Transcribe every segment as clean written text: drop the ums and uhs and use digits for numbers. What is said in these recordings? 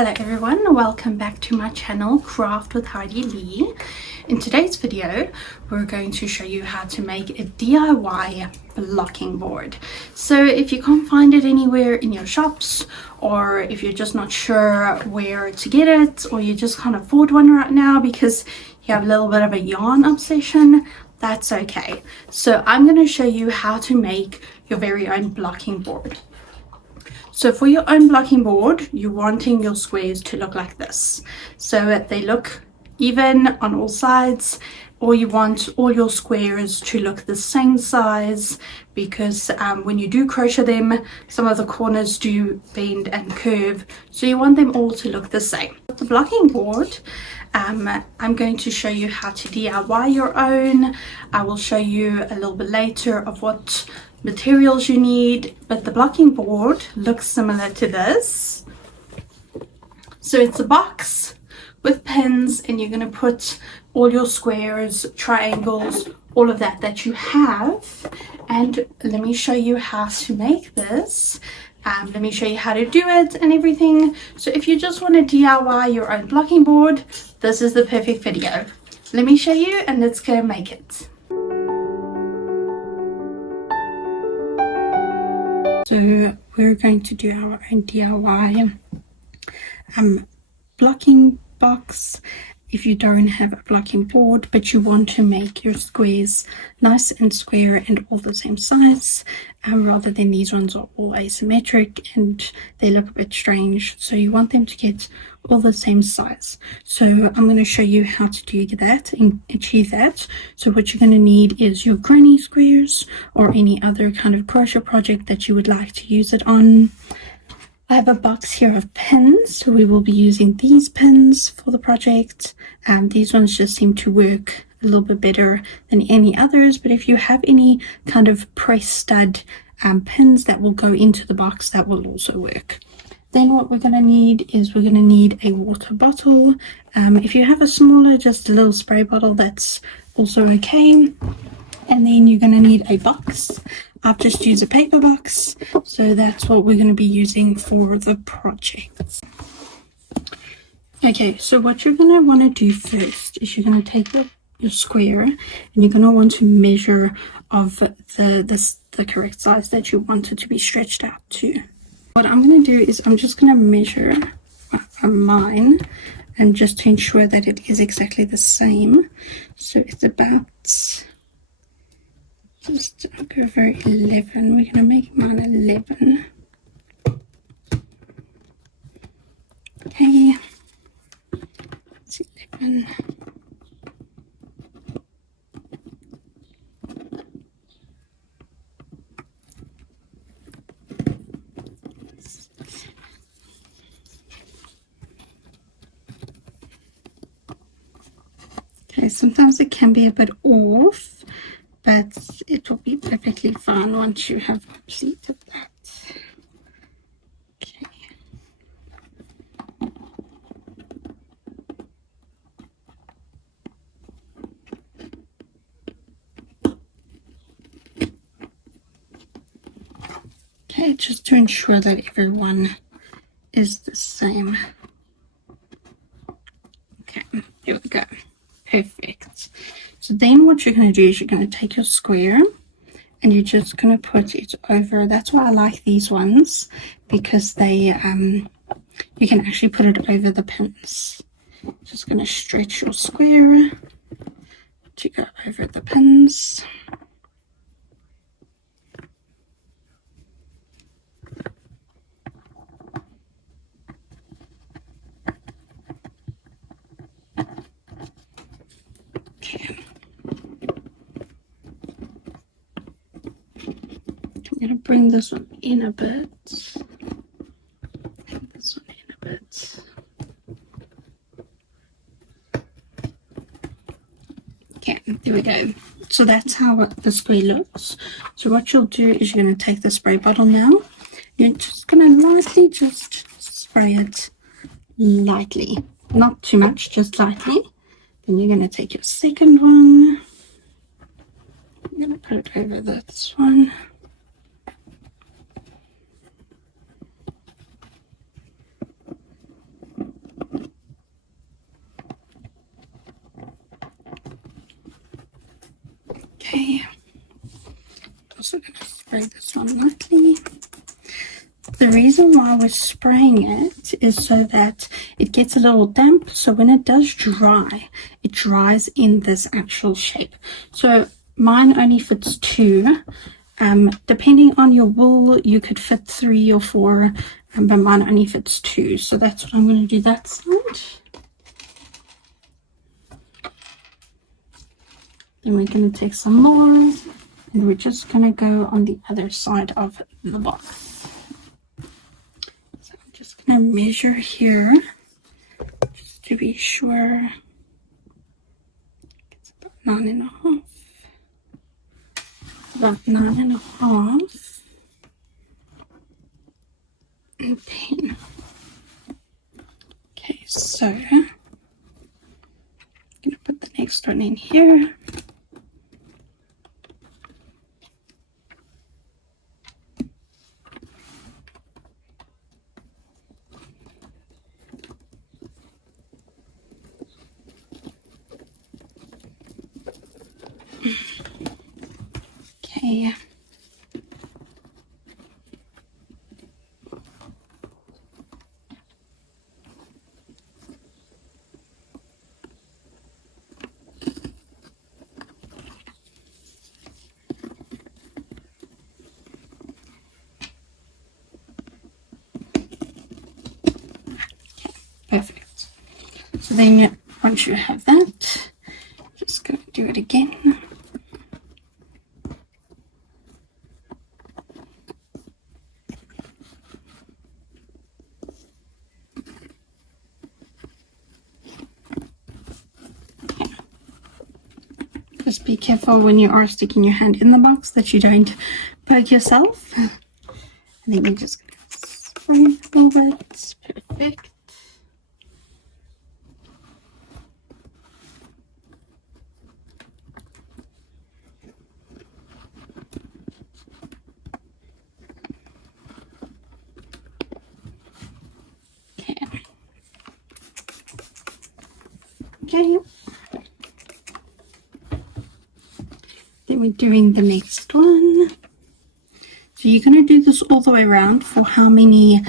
Hello everyone, welcome back to my channel Craft with Heidi-Leigh. In today's video we're going to show you how to make a DIY blocking board. So if you can't find it anywhere in your shops, or if you're just not sure where to get it, or you just can't afford one right now because you have a little bit of a yarn obsession, that's okay. So I'm going to show you how to make your very own blocking board. So for your own blocking board, you're wanting your squares to look like this, so that they look even on all sides, or you want all your squares to look the same size, because when you do crochet them, some of the corners do bend and curve, so you want them all to look the same. The blocking board, I'm going to show you how to DIY your own. I will show you a little bit later of what materials you need, but the blocking board looks similar to this. So it's a box with pins, and you're going to put all your squares, triangles, all of that you have. And let me show you how to make this. Let me show you how to do it and everything. So if you just want to DIY your own blocking board, this is the perfect video. Let me show you and let's go make it. So we're going to do our own DIY blocking box. If you don't have a blocking board but you want to make your squares nice and square and all the same size, rather than these ones are all asymmetric and they look a bit strange, so you want them to get all the same size. So I'm going to show you how to do that and achieve that. So what you're going to need is your granny squares or any other kind of crochet project that you would like to use it on. I have a box here of pins, so we will be using these pins for the project. These ones just seem to work a little bit better than any others, but if you have any kind of press stud pins that will go into the box, that will also work. Then what we're going to need is we're going to need a water bottle. If you have a smaller, just a little spray bottle, that's also okay. And then you're going to need a box. I've just used a paper box, so that's what we're going to be using for the project. Okay, so what you're going to want to do first is you're going to take your square and you're going to want to measure of the correct size that you want it to be stretched out to. What I'm going to do is I'm just going to measure mine, and just to ensure that it is exactly the same. So it's about, just go for 11. We're going to make mine 11. Okay, it's 11. Okay, sometimes it can be a bit off, but it will be perfectly fine once you have completed that. Okay. Okay, just to ensure that everyone is the same. Okay, there we go. Perfect. So then what you're going to do is you're going to take your square and you're just going to put it over. That's why I like these ones, because they you can actually put it over the pins. Just going to stretch your square to go over the pins. Okay. I'm going to bring this one in a bit. This one in a bit. Okay, there we go. So that's how the square looks. So what you'll do is you're going to take the spray bottle now. You're just going to lightly just spray it lightly. Not too much, just lightly. Then you're going to take your second one. I'm going to put it over this one. also going to spray this one lightly. The reason why we're spraying it is so that it gets a little damp, so when it does dry, it dries in this actual shape. So mine only fits 2. Depending on your wool, you could fit 3 or 4, but mine only fits 2. So that's what I'm going to do that side. Then we're going to take some more, and we're just going to go on the other side of the box. So I'm just going to measure here, just to be sure. It's about 9.5. About 9.5. And 10. Okay, so I'm going to put the next one in here. Okay. Perfect. So then once you have that, just going to do it again. Just be careful when you are sticking your hand in the box that you don't poke yourself. And then you're just going to spray it a little bit. Perfect. Okay. Then we're doing the next one. So you're going to do this all the way around for how many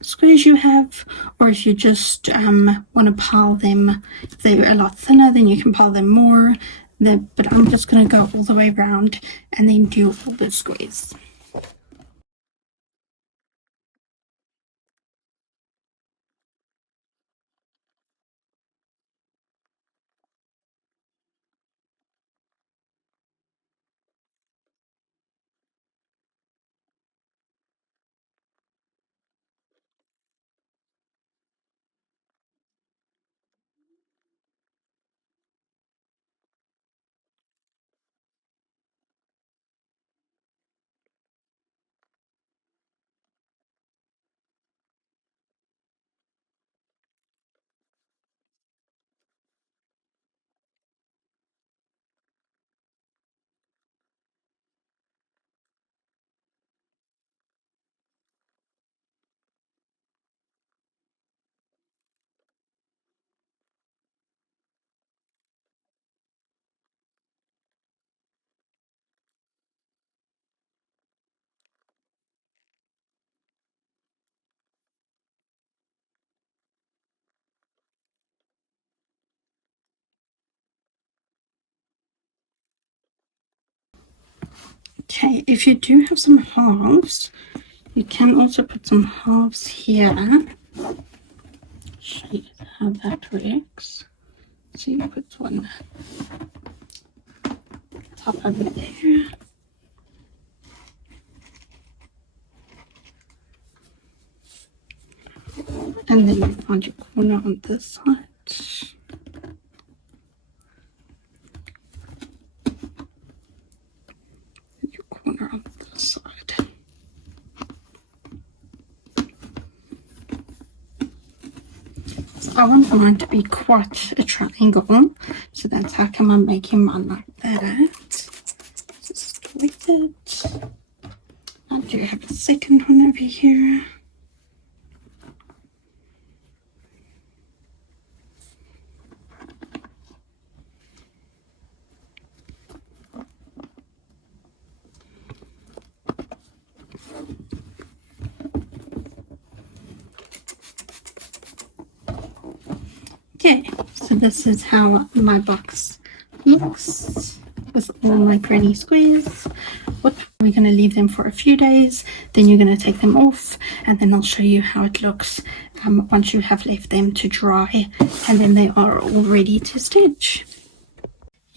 squares you have, or if you just want to pile them, if they're a lot thinner, then you can pile them more. But I'm just going to go all the way around and then do all the squares. Okay, if you do have some halves, you can also put some halves here. Show you how that works. So you put one top over there. And then you find your corner on this side. And your corner on this side. So I want mine to be quite a triangle. So that's how come I'm making mine like that. Just with it. I do have a second one over here. Okay, so this is how my box looks with all my granny squares. We're going to leave them for a few days, then you're going to take them off, and then I'll show you how it looks once you have left them to dry, and then they are all ready to stitch.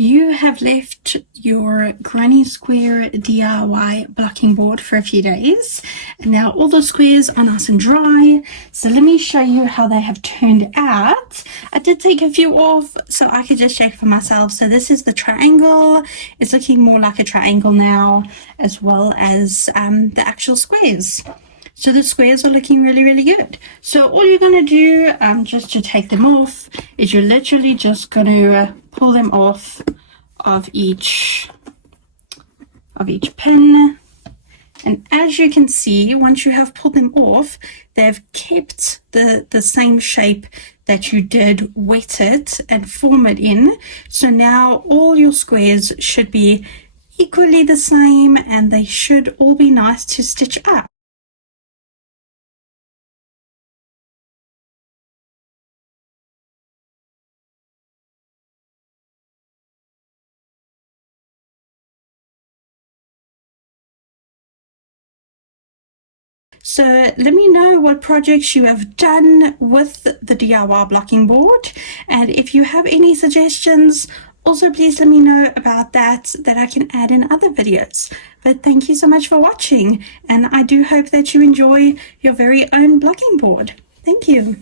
You have left your granny square DIY blocking board for a few days, and now all the squares are nice and dry. So let me show you how they have turned out. I did take a few off so I could just check for myself. So this is the triangle. It's looking more like a triangle now, as well as the actual squares. So the squares are looking really, really good. So all you're going to do just to take them off is you're literally just going to pull them off of each pin. And as you can see, once you have pulled them off, they've kept the same shape that you did wet it and form it in. So now all your squares should be equally the same, and they should all be nice to stitch up. So let me know what projects you have done with the DIY blocking board, and if you have any suggestions, also please let me know about that I can add in other videos. But thank you so much for watching, and I do hope that you enjoy your very own blocking board. Thank you.